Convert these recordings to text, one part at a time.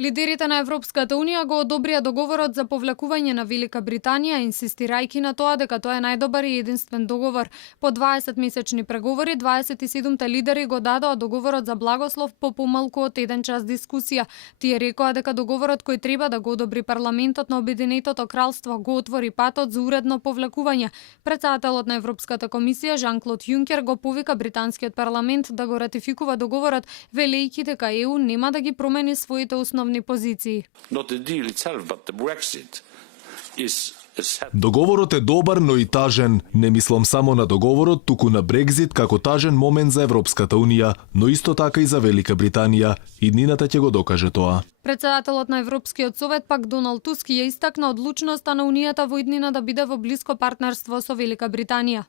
Лидерите на Европската Унија го одобрија договорот за повлекување на Велика Британија, инсистирајќи на тоа дека тоа е најдобар и единствен договор. По 20-месечни преговори, 27-те лидери го дадоа договорот за благослов по помалку од 1 час дискусија. Тие рекоа дека договорот кој треба да го одобри парламентот на Обединетото кралство го отвори патот за уредно повлекување. Претседателот на Европската комисија Жан-Клод Јункер го повика британскиот парламент да го ратификува договорот, велејќи дека ЕУ нема да ги промени своите основни позиции. Договорот е добар, но и тажен. Не мислам само на договорот, туку на Брекзит како тажен момент за Европската Унија, но исто така и за Велика Британија. Иднината ќе го докаже тоа. Председателот на Европскиот совет пак Доналд Туск ја истакна одлучноста на Унијата во иднина да биде во блиско партнерство со Велика Британија.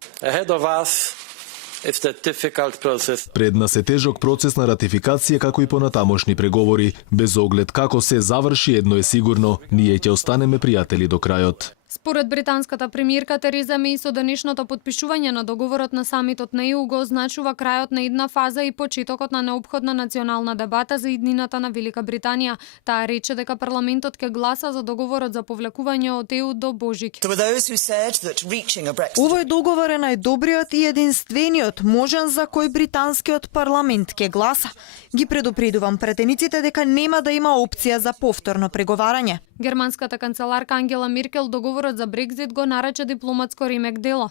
Пред нас е тежок процес на ратификација како и понатамошни преговори. Без оглед како се заврши, едно е сигурно, ние ќе останеме пријатели до крајот. Според британската премиерка Тереза Меј, со денешното потпишување на договорот на самитот на ЕУ го означува крајот на една фаза и почетокот на неопходна национална дебата за иднината на Велика Британија. Таа рече дека парламентот ќе гласа за договорот за повлекување од ЕУ до Божик. Овој договор е најдобриот и единствениот можен за кој британскиот парламент ќе гласа. Ги предупредувам претениците дека нема да има опција за повторно преговарање. Германската канцеларка Ангела Меркел договорот за Брекзит го нарече дипломатско ремек дело.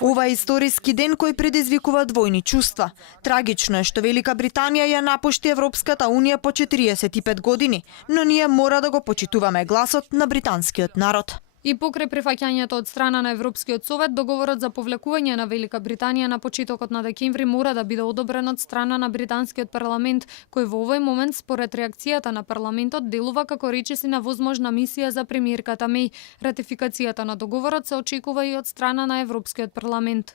Ова е историски ден кој предизвикува двојни чувства. Трагично е што Велика Британија ја напушти Европската Унија по 45 години, но ние мора да го почитуваме гласот на британскиот народ. И покрај прифаќањето од страна на Европскиот совет, договорот за повлекување на Велика Британија на почетокот на декември мора да биде одобрен од страна на британскиот парламент, кој во овој момент според реакцијата на парламентот делува како речиси на возможна мисија за премиерката Меј. Ратификацијата на договорот се очекува и од страна на Европскиот парламент.